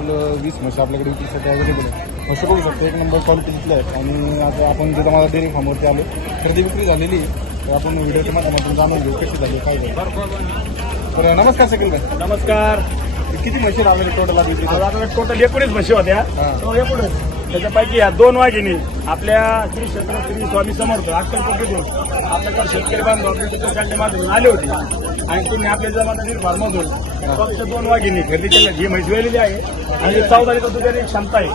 Total वीस म्हशी आपल्याकडे विक्रीसाठी अवेलेबल आहे म्हशी बघू शकतो एक नंबर क्वालिटीतले आहेत आणि आता आपण जिथं मला डेअरी फार्मवरती आलो खरेदी विक्री झालेली आहे. तर आपण व्हिडिओच्या माध्यमातून जाणून घेऊ कशी झाली काय झाली. तर नमस्कार भाई. नमस्कार. किती म्हशी लावलेली टोटल आपली आता टोटल एकोणीस म्हशी होत्या. हा. एकोणीस. त्याच्यापैकी या दोन वाघिणी आपल्या श्री क्षेत्र श्री स्वामी समर्थ अक्कलकोटीतून आपल्याकडे शेतकरी बांधव आपल्या माध्यमातून आले होते. आणि तुम्ही आपल्या जमान्यातील फार्ममधून फक्त दोन वाघिणी खरेदी केल्या. ही म्हैस आहे. आणि चौदा लिटर एक क्षमता आहे.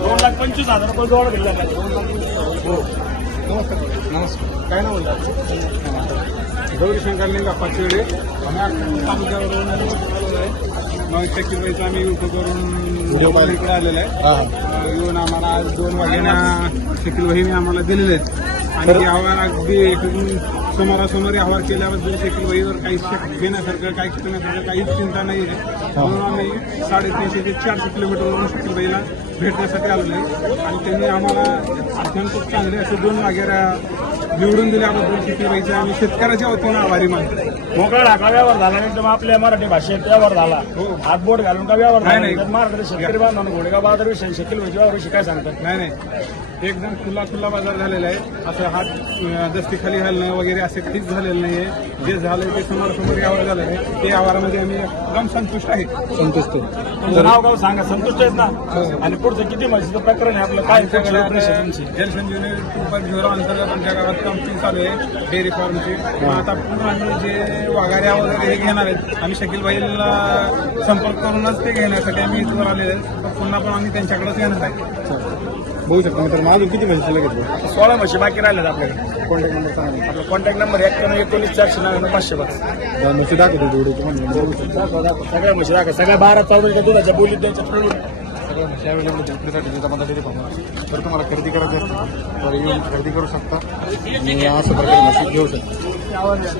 दोन लाख पंचवीस हजार रुपये जोड दिला पाहिजे. हो. नमस्कार. नमस्कार काय नाव बोलतात गौरी शंकर लिंगा पाचवेळे आम्ही तालुक्यावरून आलेलो आहे. नऊ टक्के पैसे आम्ही युट्यूबवरून. इकडे आलेलो आहे. येऊन आम्हाला आज दोन वाघेना शकील वहिनी आम्हाला दिलेले आहेत. आणि आव्हान अगदी समोरासमोर आव्हान केल्याबद्दल शकील वहीवर काही शक घेण्यासारखं काही करण्यासारखं काहीच चिंता नाही आहे. म्हणून आम्ही साडेतीनशे ते चारशे किलोमीटरवरून शकील वहीला भेटण्यासाठी आलेलो आहे. आणि त्यांनी आम्हाला अत्यंत चांगले असे दोन वाघेऱ्या निवडून दिल्याबद्दल वहीचे आम्ही शेतकऱ्याच्या वतीनं आभारी मानतो. मोकळा ढाका व्यवहार झाला एकदम आपल्या मराठी भाषेत व्यवहार झाला. हात बोट घालून का व्यवहार झाला नाही, नाही. तर महाराष्ट्र शेतकरी बांधवांना घोडेगाव बाजार विषयी शकील काय सांगतात? नाही नाही. एकदम खुला खुला बाजार झालेला आहे. असं हात अं, दस्तीखाली घालणं वगैरे असे काहीच झालेलं नाहीये. जे झालंय ते समोरासमोर यावर झालं आहे ते आवारामध्ये आम्ही एकदम संतुष्ट आहे. संतुष्ट. तुमचं नाव गाव सांगा. संतुष्ट आहेत ना? आणि पुढचं किती म्हशीचं प्रकरण आहे आपलं? काय आमच्याकडे प्रश्न आता तुमची जलसंजीवनी अंतर्गत आमच्या गावात कंपनी चालू आहे डेअरी फार्मची पण आता पुन्हा आम्ही जे वाघाऱ्या वगैरे हे घेणार आहेत आम्ही शकील बाईला संपर्क करूनच ते घेण्यासाठी आम्ही इथवर आलेले आहेत तर पुन्हा पण आम्ही त्यांच्याकडेच येणार आहे. बघू शकतो. मित्रांनो अजून किती म्हशी शिल्लक आहेत सोळा म्हशी बाकी राहिल्यात आपल्याकडे. कॉन्टॅक्ट नंबर सांगा. आपला कॉन्टॅक्ट नंबर एक्क्याण्णव एकोणीस चारशे नव्याण्णव पाचशे पाच ना. म्हशी दाखवतो तुम्हाला सगळ्या म्हशी दाखवा सगळ्या बारा चौदा लिटर दुधाच्या बोलीत द्यायच्या सगळ्या म्हशी अवेलेबल विक्रीसाठी जिथं मला डेअरी फार्म तर तुम्हाला खरेदी करायची असते तर येऊन खरेदी करू शकता. आणि असं प्रकारे म्हशी घेऊ शकता.